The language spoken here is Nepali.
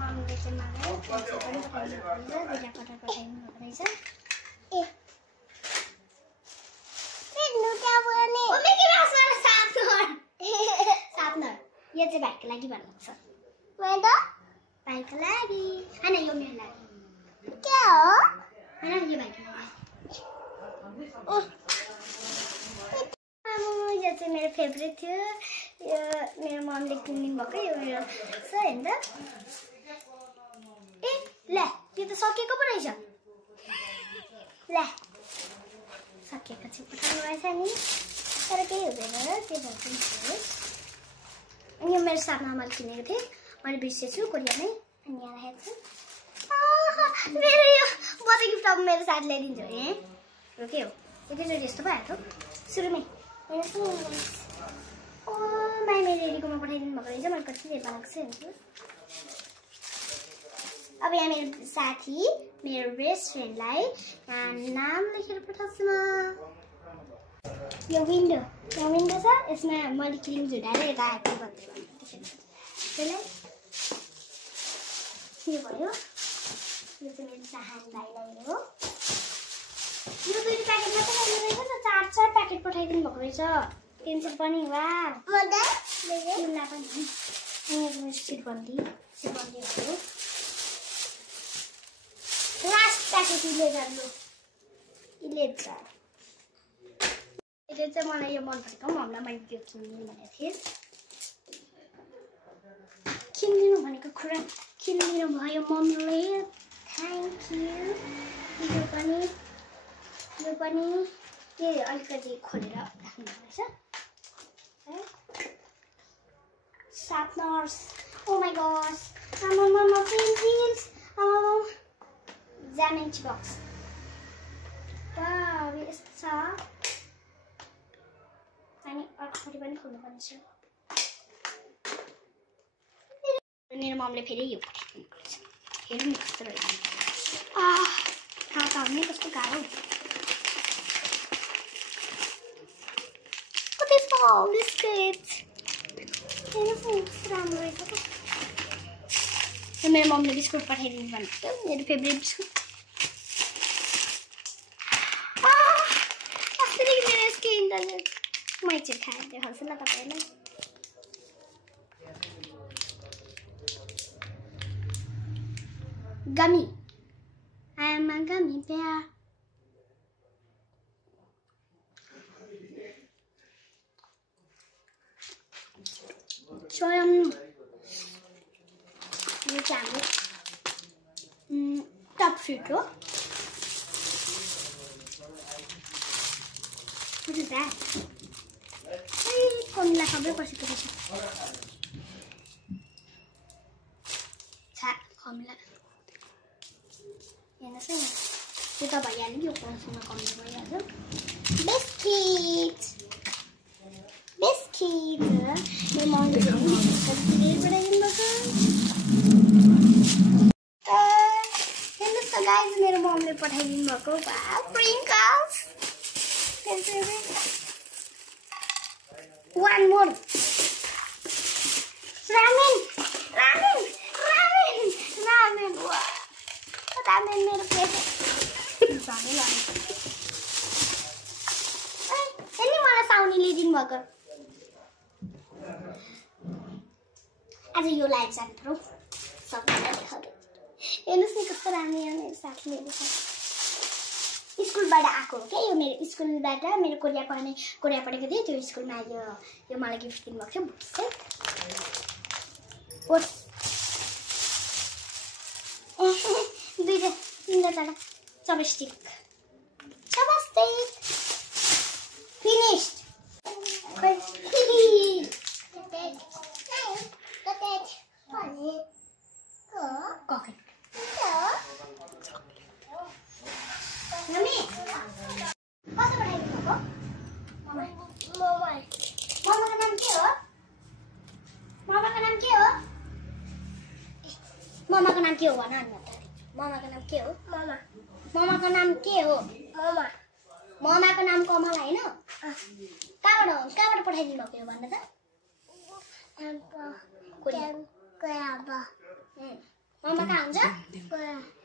मम्मीले चाहिँ मलाई पनि पठाइदिनु दुईटा कटर पठाइदिनु भएको रहेछ ए यो चाहिँ भाइको लागि भन्नुहुन्छ भाइको लागि हैन यो मेरो लागि के हो हैन यो भाइको लागि यो चाहिँ मेरो फेभरेट थियो यो मेरो मम्मीले किनिदिनु भएको यो मेरो छ हैन त ए ल यो त सकेको पो रहेछ ल सकेको चाहिँ पठाउनु रहेछ नि तर केही हुँदैन त्यो भन्छ यो मेरो साथमा मैले किनेको थिएँ मैले बिर्सेछु कोरियामै अनि यहाँ राखेको छु मेरो यो बर्थडे गिफ्ट अब मेरो साथीले दिन्छ है हो के हो एकैचोटि यस्तो भयो त सुरुमै ओ माइ मेरो रेडीकोमा पठाइदिनु भएको रहेछ मैले कति धेरै बनाएको छु अब यहाँ मेरो साथी मेरो बेस्ट फ्रेन्डलाई नाम लेखेर पठाउँछु म यो विन्डो छ यसमा मैले क्रिम झुटाएर यता ह्याप्पी बर्थडे त्यसलाई के भयो यो चाहिँ मेरो चाहन भाइलाई हो यो दुई प्याकेट मात्रै रहेछ त चार प्याकेट पठाइदिनु भएको रहेछ टेन्सन पनि वा तिमीलाई पनि मेरो सिरबन्दी हो लास्ट प्याकेट इलेजा चाहिँ मलाई यो मन परेको मम्मीलाई मैले त्यो किनिदिनु भनेको थिएँ किनिदिनु भनेको कुरा किनिदिनु भयो मम्मीले थ्याङ्क यू यो पनि त्यही अलिकति खोलेर राख्नु रहेछ सार्पनर्स ओ माई गॉड आमा पेन्सिल्स आमा ज्यामिट्री बक्स वाउ यस्तो छ अनि अर्कोपट्टि पनि खोल्नुपर्ने छ मेरो मम्मीले फेरि यो पठाइदिनु रहेछ हेर्नु कस्तो रहेछ कहाँ हुने कस्तो गाह्रो बिस्किट हेर्नु कस्तो राम्रो रहेछ मेरो मम्मीले बिस्कुट पठाइदिनु भनेको थियो मेरो फेभरेट बिस्कुट कसरी मेरो स्किन त मैं चाहिँ खाएर देखाउँछु ल तपाईलाई गमी I am a gummy bear स्वयं यो चाहिँ हाम्रो टप फ्रुट हो What is that? कमिला सबै बसेको रहेछ कमिला हेर्नुहोस् है त्यो त भइहाल्यो यो पन्सुमा कमी भइहाल्यो बिस्किट यो मम्मीले पठाइदिनु भएको हेर्नुहोस् त गाइज मेरो मम्मीले पठाइदिनु भएको प्रिङ्कल्स one more ramen ramen मेरो प्लेट जाने लाग्यो नि मलाई साउनीले दिनु भएको आज यो लाइभ जानु पर्यो सबैलाई देखाउँ हेर्नुहोस् नि कस्तो राम्रो मेरो साथीले स्कुलबाट आएको हो क्या यो मेरो स्कुलबाट मेरो कोरिया पढेको थिएँ त्यो स्कुलमा यो मलाई गिफ्ट दिनुभएको थियो बुक्स चाहिँ दुईटा तीनटा चपस्टिक फिनिस्ड मामा का नाम के हो भन न मामा का नाम के हो मामा का नाम के हो मामा का नाम कमल हैन कहाँबाट पठाइदिनु भएको भन्न त मम्मा कहाँ हुन्छ